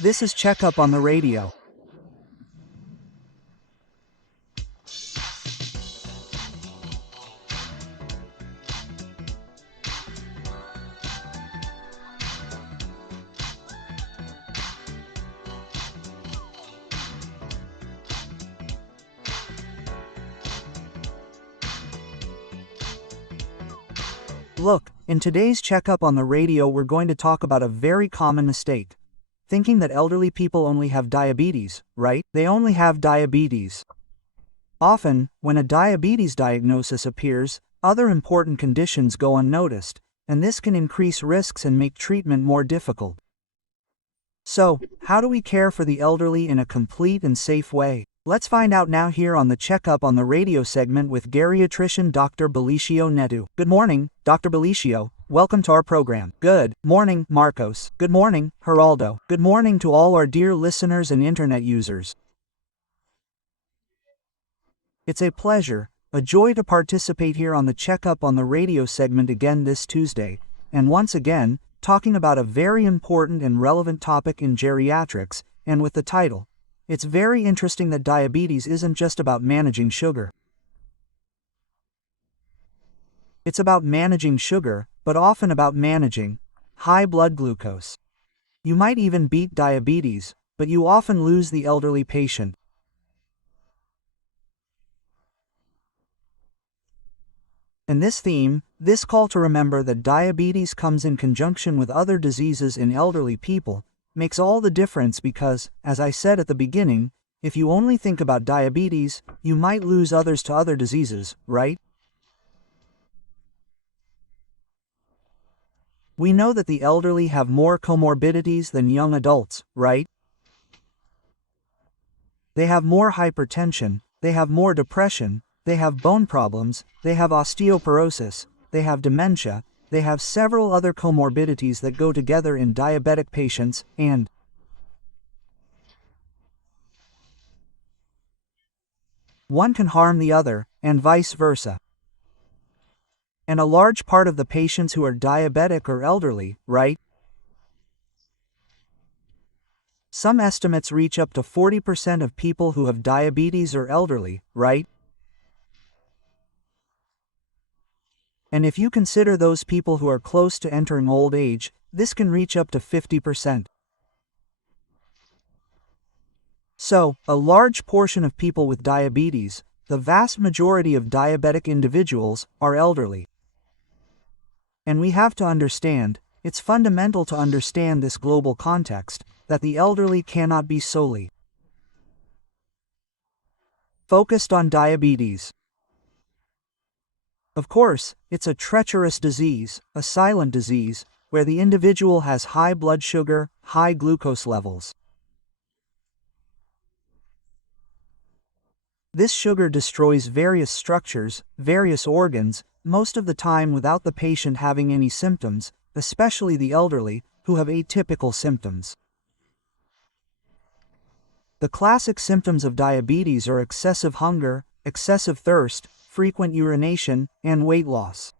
This is Checkup on the Radio. Look, in today's Checkup on the Radio we're going to talk about a very common mistake. Thinking that elderly people only have diabetes, right? They only have diabetes. Often, when a diabetes diagnosis appears, other important conditions go unnoticed, and this can increase risks and make treatment more difficult. So, how do we care for the elderly in a complete and safe way? Let's find out now here on the Checkup on the Radio segment with geriatrician Dr. Belisio Neto. Good morning, Dr. Belisio. Welcome to our program. Good morning, Marcos. Good morning, Geraldo. Good morning to all our dear listeners and internet users. It's a pleasure, a joy to participate here on the Checkup on the Radio segment again this Tuesday, and once again, talking about a very important and relevant topic in geriatrics, and with the title, it's very interesting that diabetes isn't just about managing sugar. It's about managing sugar, but often about managing high blood glucose. You might even beat diabetes, but you often lose the elderly patient. And this theme, this call to remember that diabetes comes in conjunction with other diseases in elderly people, makes all the difference because, as I said at the beginning, if you only think about diabetes, you might lose others to other diseases, right? We know that the elderly have more comorbidities than young adults, right? They have more hypertension, they have more depression, they have bone problems, they have osteoporosis, they have dementia, they have several other comorbidities that go together in diabetic patients, and one can harm the other, and vice versa. And a large part of the patients who are diabetic are elderly, right? Some estimates reach up to 40% of people who have diabetes are elderly, right? And if you consider those people who are close to entering old age, this can reach up to 50%. So, a large portion of people with diabetes, the vast majority of diabetic individuals, are elderly. And we have to understand, it's fundamental to understand this global context, that the elderly cannot be solely focused on diabetes. Of course, it's a treacherous disease, a silent disease, where the individual has high blood sugar, high glucose levels. This sugar destroys various structures, various organs, most of the time without the patient having any symptoms, especially the elderly, who have atypical symptoms. The classic symptoms of diabetes are excessive hunger, excessive thirst, frequent urination, and weight loss.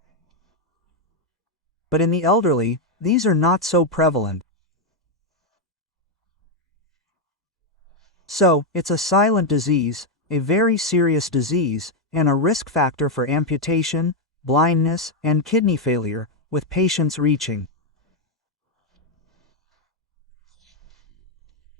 But in the elderly, these are not so prevalent. So, it's a silent disease, a very serious disease, and a risk factor for amputation, blindness, and kidney failure, with patients reaching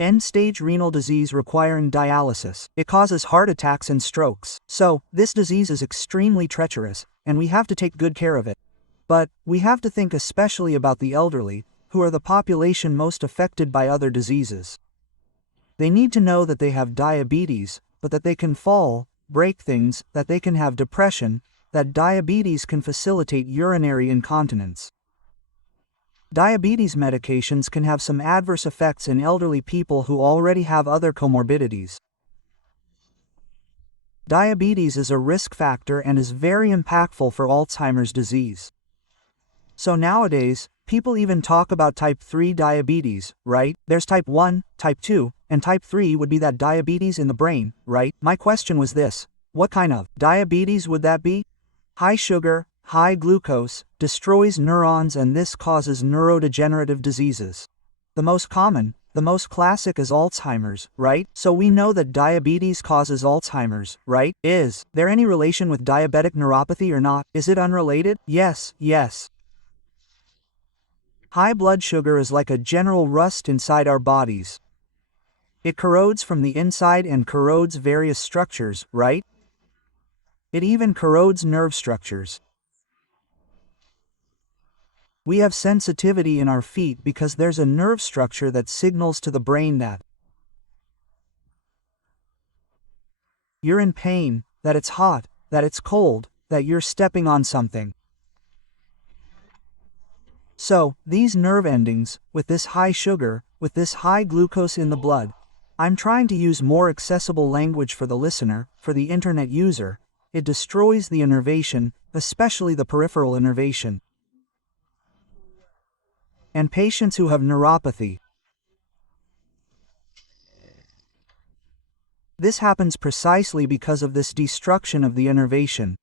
end-stage renal disease requiring dialysis. It causes heart attacks and strokes. So, this disease is extremely treacherous, and we have to take good care of it. But, we have to think especially about the elderly, who are the population most affected by other diseases. They need to know that they have diabetes, but that they can fall, break things, that they can have depression, that diabetes can facilitate urinary incontinence. Diabetes medications can have some adverse effects in elderly people who already have other comorbidities. Diabetes is a risk factor and is very impactful for Alzheimer's disease. So nowadays, people even talk about type 3 diabetes, right? There's type 1, type 2, and type 3 would be that diabetes in the brain, right? My question was this: what kind of diabetes would that be? High sugar, high glucose, destroys neurons, and this causes neurodegenerative diseases. The most common, The most classic is Alzheimer's, right? So we know that diabetes causes Alzheimer's, right? Is there any relation with diabetic neuropathy or not? Is it unrelated? Yes, yes. High blood sugar is like a general rust inside our bodies. It corrodes from the inside and corrodes various structures, right? It even corrodes nerve structures. We have sensitivity in our feet because there's a nerve structure that signals to the brain that you're in pain, that it's hot, that it's cold, that you're stepping on something. So, these nerve endings, with this high sugar, with this high glucose in the blood, I'm trying to use more accessible language for the listener, for the internet user, it destroys the innervation, especially the peripheral innervation. And patients who have neuropathy. This happens precisely because of this destruction of the innervation.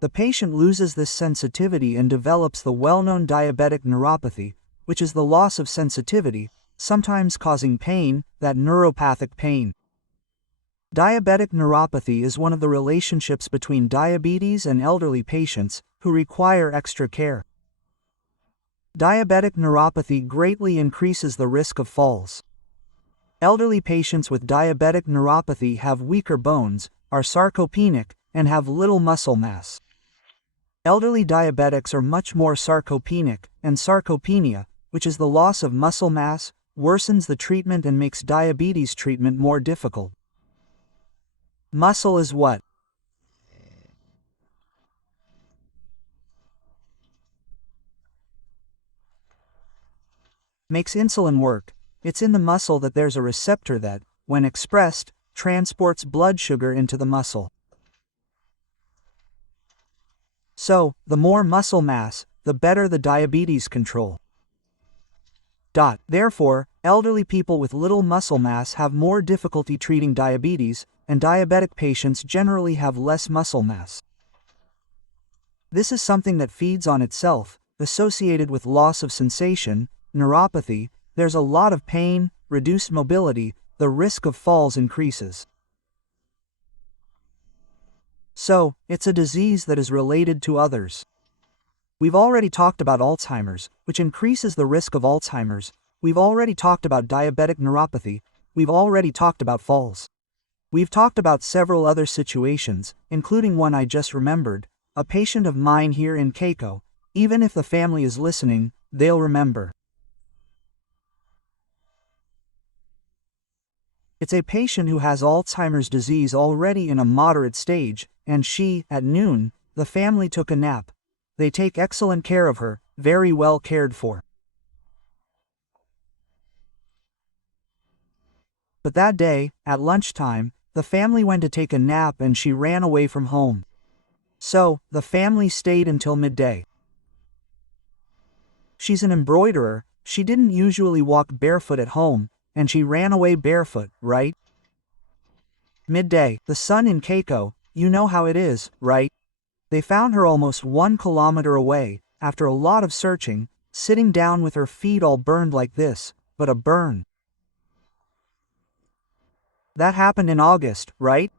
The patient loses this sensitivity and develops the well-known diabetic neuropathy, which is the loss of sensitivity, sometimes causing pain, that neuropathic pain. Diabetic neuropathy is one of the relationships between diabetes and elderly patients who require extra care. Diabetic neuropathy greatly increases the risk of falls. Elderly patients with diabetic neuropathy have weaker bones, are sarcopenic, and have little muscle mass. Elderly diabetics are much more sarcopenic, and sarcopenia, which is the loss of muscle mass, worsens the treatment and makes diabetes treatment more difficult. Muscle is what? Makes insulin work. It's in the muscle that there's a receptor that, when expressed, transports blood sugar into the muscle. So, the more muscle mass, the better the diabetes control. Therefore, elderly people with little muscle mass have more difficulty treating diabetes, and diabetic patients generally have less muscle mass. This is something that feeds on itself, associated with loss of sensation, neuropathy, there's a lot of pain, reduced mobility, the risk of falls increases. So, it's a disease that is related to others. We've already talked about Alzheimer's, which increases the risk of Alzheimer's. We've already talked about diabetic neuropathy. We've already talked about falls. We've talked about several other situations, including one I just remembered, a patient of mine here in Keiko. Even if the family is listening, they'll remember. It's a patient who has Alzheimer's disease already in a moderate stage, and at noon, the family took a nap. They take excellent care of her, very well cared for. But that day, at lunchtime, the family went to take a nap and she ran away from home. So, the family stayed until midday. She's an embroiderer, she didn't usually walk barefoot at home, and she ran away barefoot, right? Midday, the sun in Keiko, you know how it is, right? They found her almost 1 kilometer away, after a lot of searching, sitting down with her feet all burned like this, but a burn. That happened in August, right?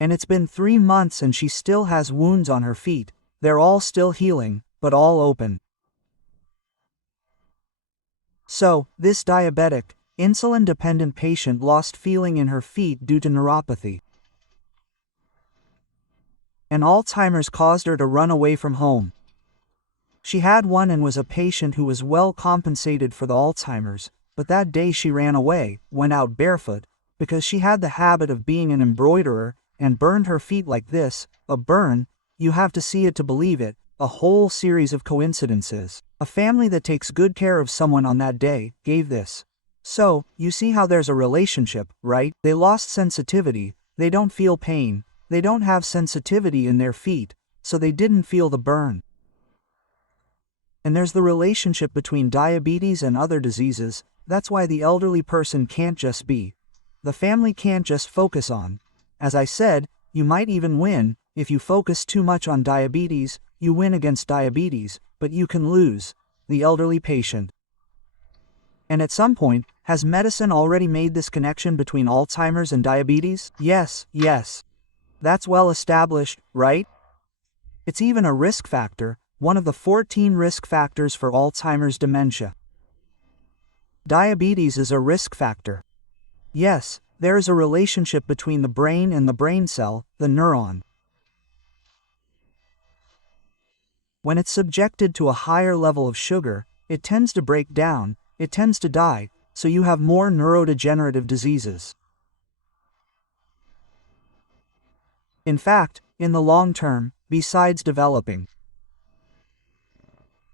And it's been 3 months and she still has wounds on her feet, they're all still healing, but all open. So, this diabetic, insulin-dependent patient lost feeling in her feet due to neuropathy. And Alzheimer's caused her to run away from home. She had one and was a patient who was well compensated for the Alzheimer's, but that day she ran away, went out barefoot, because she had the habit of being an embroiderer, and burned her feet like this, a burn, you have to see it to believe it, a whole series of coincidences. A family that takes good care of someone on that day, gave this. So, you see how there's a relationship, right? They lost sensitivity, they don't feel pain, they don't have sensitivity in their feet, so they didn't feel the burn. And there's the relationship between diabetes and other diseases, that's why the elderly person can't just be. The family can't just focus on. As I said, you might even win, if you focus too much on diabetes, you win against diabetes, but you can lose, the elderly patient. And at some point, has medicine already made this connection between Alzheimer's and diabetes? Yes. That's well established, right? It's even a risk factor, one of the 14 risk factors for Alzheimer's dementia. Diabetes is a risk factor. Yes, there is a relationship between the brain and the brain cell, the neuron. When it's subjected to a higher level of sugar, it tends to break down, it tends to die, so you have more neurodegenerative diseases. In fact, in the long term, besides developing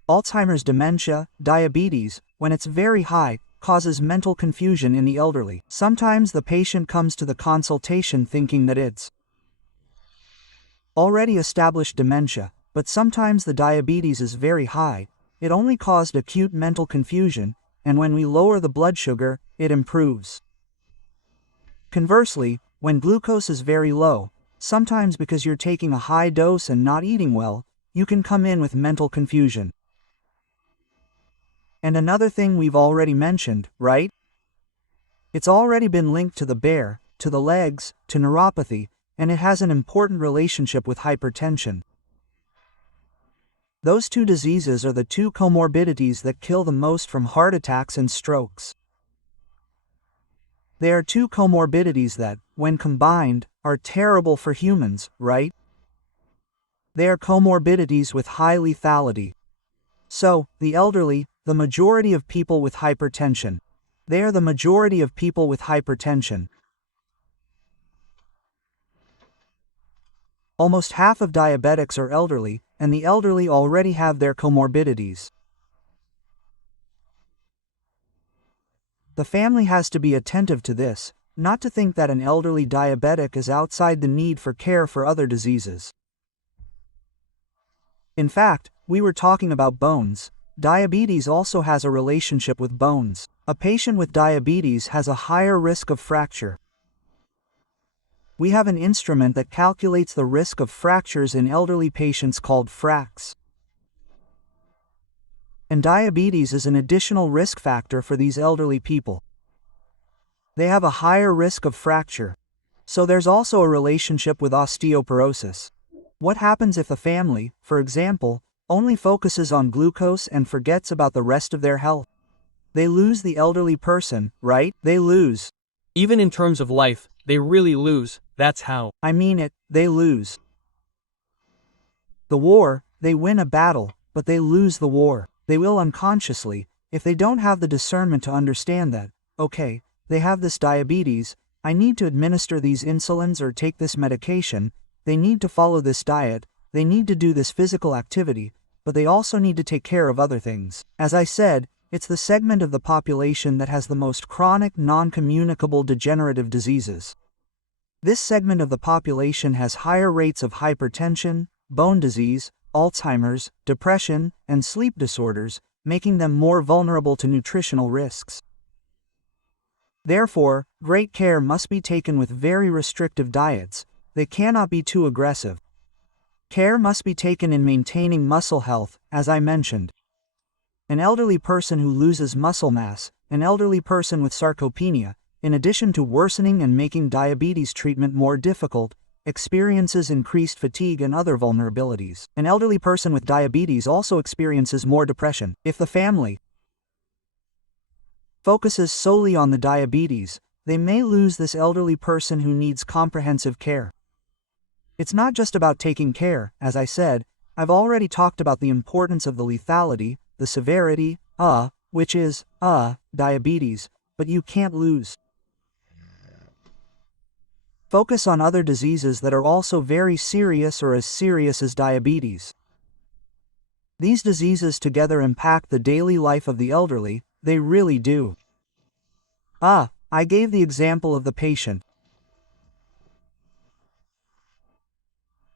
Alzheimer's dementia, diabetes, when it's very high, causes mental confusion in the elderly. Sometimes the patient comes to the consultation thinking that it's already established dementia, but sometimes the diabetes is very high, it only caused acute mental confusion, and when we lower the blood sugar, it improves. Conversely, when glucose is very low, sometimes because you're taking a high dose and not eating well, you can come in with mental confusion. And another thing we've already mentioned, right? It's already been linked to the bear, to the legs, to neuropathy, and it has an important relationship with hypertension. Those two diseases are the two comorbidities that kill the most from heart attacks and strokes. They are two comorbidities that, when combined, are terrible for humans, right? They are comorbidities with high lethality. So, the elderly, the majority of people with hypertension. They are the majority of people with hypertension. Almost half of diabetics are elderly, and the elderly already have their comorbidities. The family has to be attentive to this, not to think that an elderly diabetic is outside the need for care for other diseases. In fact, we were talking about bones. Diabetes also has a relationship with bones. A patient with diabetes has a higher risk of fracture. We have an instrument that calculates the risk of fractures in elderly patients called FRAX. And diabetes is an additional risk factor for these elderly people. They have a higher risk of fracture. So there's also a relationship with osteoporosis. What happens if a family, for example, only focuses on glucose and forgets about the rest of their health? They lose the elderly person, right? They lose. Even in terms of life, they really lose, that's how. I mean it, they lose. The war, they win a battle, but they lose the war. They will unconsciously, if they don't have the discernment to understand that, okay, they have this diabetes, I need to administer these insulins or take this medication, they need to follow this diet, they need to do this physical activity, but they also need to take care of other things. As I said, it's the segment of the population that has the most chronic non-communicable degenerative diseases. This segment of the population has higher rates of hypertension, bone disease, Alzheimer's, depression, and sleep disorders, making them more vulnerable to nutritional risks. Therefore, great care must be taken with very restrictive diets. They cannot be too aggressive. Care must be taken in maintaining muscle health, as I mentioned. An elderly person who loses muscle mass, an elderly person with sarcopenia, in addition to worsening and making diabetes treatment more difficult, experiences increased fatigue and other vulnerabilities. An elderly person with diabetes also experiences more depression. If the family focuses solely on the diabetes, they may lose this elderly person who needs comprehensive care. It's not just about taking care, as I said, I've already talked about the importance of the lethality, the severity, which is, diabetes, but you can't lose focus on other diseases that are also very serious or as serious as diabetes. These diseases together impact the daily life of the elderly, they really do. I gave the example of the patient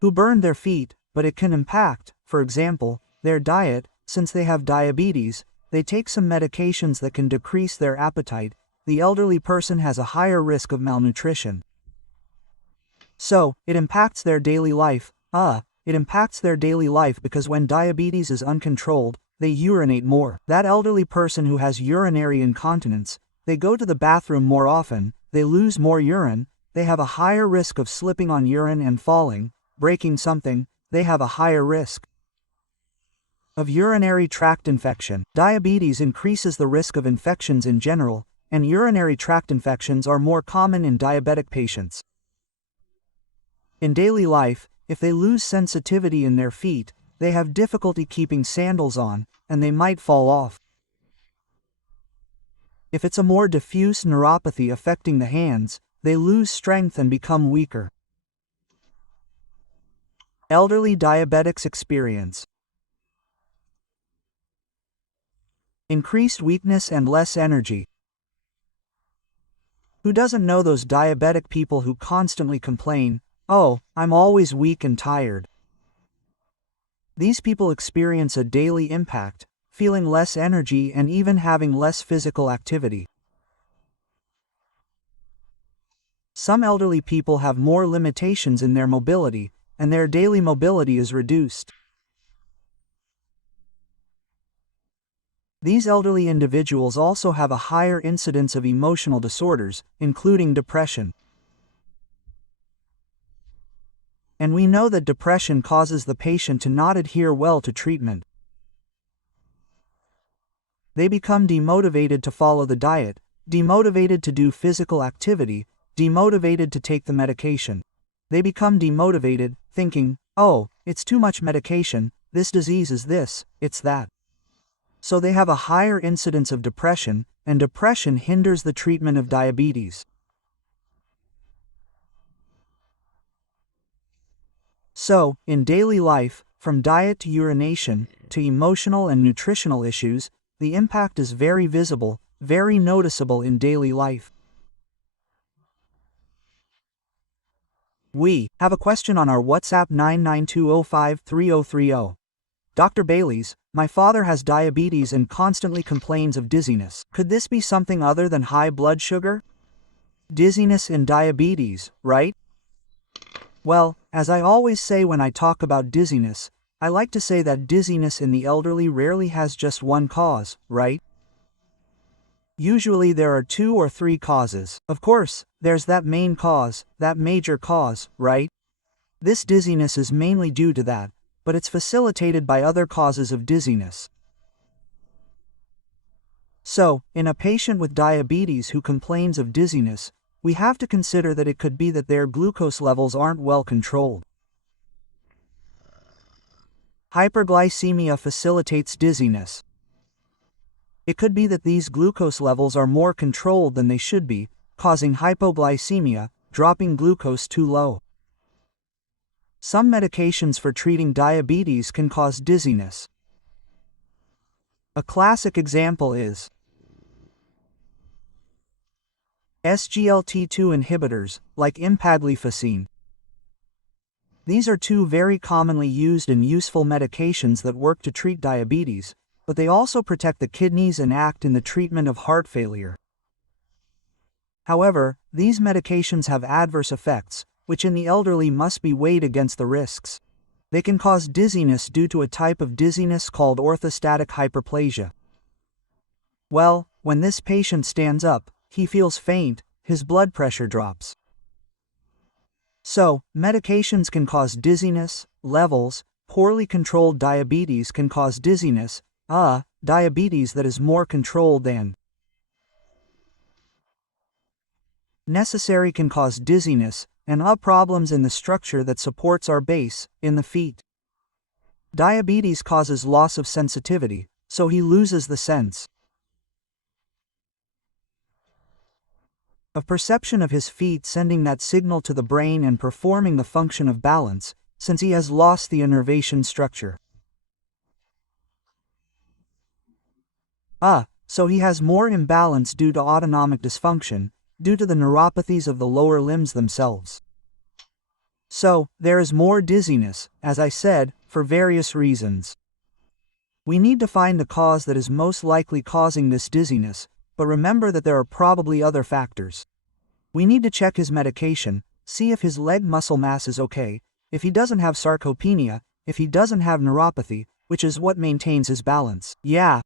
who burned their feet, but it can impact, for example, their diet. Since they have diabetes, they take some medications that can decrease their appetite. The elderly person has a higher risk of malnutrition. So, it impacts their daily life. It impacts their daily life because when diabetes is uncontrolled, they urinate more. That elderly person who has urinary incontinence, they go to the bathroom more often, they lose more urine, they have a higher risk of slipping on urine and falling, breaking something, they have a higher risk of urinary tract infection. Diabetes increases the risk of infections in general, and urinary tract infections are more common in diabetic patients. In daily life, if they lose sensitivity in their feet, they have difficulty keeping sandals on, and they might fall off. If it's a more diffuse neuropathy affecting the hands, they lose strength and become weaker. Elderly diabetics experience increased weakness and less energy. Who doesn't know those diabetic people who constantly complain, "Oh, I'm always weak and tired." These people experience a daily impact, feeling less energy and even having less physical activity. Some elderly people have more limitations in their mobility, and their daily mobility is reduced. These elderly individuals also have a higher incidence of emotional disorders, including depression. And we know that depression causes the patient to not adhere well to treatment. They become demotivated to follow the diet, demotivated to do physical activity, demotivated to take the medication. They become demotivated, thinking, "Oh, it's too much medication, this disease is this, it's that." So they have a higher incidence of depression, and depression hinders the treatment of diabetes. So, in daily life, from diet to urination, to emotional and nutritional issues, the impact is very visible, very noticeable in daily life. We have a question on our WhatsApp 992053030. Dr. Bailey's, my father has diabetes and constantly complains of dizziness. Could this be something other than high blood sugar? Dizziness in diabetes, right? Well, as I always say when I talk about dizziness, I like to say that dizziness in the elderly rarely has just one cause, right? Usually there are 2 or 3 causes. Of course, there's that main cause, that major cause, right? This dizziness is mainly due to that, but it's facilitated by other causes of dizziness. So, in a patient with diabetes who complains of dizziness, we have to consider that it could be that their glucose levels aren't well controlled. Hyperglycemia facilitates dizziness. It could be that these glucose levels are more controlled than they should be, causing hypoglycemia, dropping glucose too low. Some medications for treating diabetes can cause dizziness. A classic example is SGLT2 inhibitors, like empagliflozin. These are 2 very commonly used and useful medications that work to treat diabetes, but they also protect the kidneys and act in the treatment of heart failure. However, these medications have adverse effects, which in the elderly must be weighed against the risks. They can cause dizziness due to a type of dizziness called orthostatic hyperplasia. Well, when this patient stands up, he feels faint, his blood pressure drops. So, medications can cause dizziness, levels, poorly controlled diabetes can cause dizziness, diabetes that is more controlled than necessary can cause dizziness, and problems in the structure that supports our base, in the feet. Diabetes causes loss of sensitivity, so he loses the sense of perception of his feet, sending that signal to the brain and performing the function of balance, since he has lost the innervation structure. So he has more imbalance due to autonomic dysfunction, due to the neuropathies of the lower limbs themselves. So, there is more dizziness, as I said, for various reasons. We need to find the cause that is most likely causing this dizziness, but remember that there are probably other factors. We need to check his medication, see if his leg muscle mass is okay, if he doesn't have sarcopenia, if he doesn't have neuropathy, which is what maintains his balance. Yeah,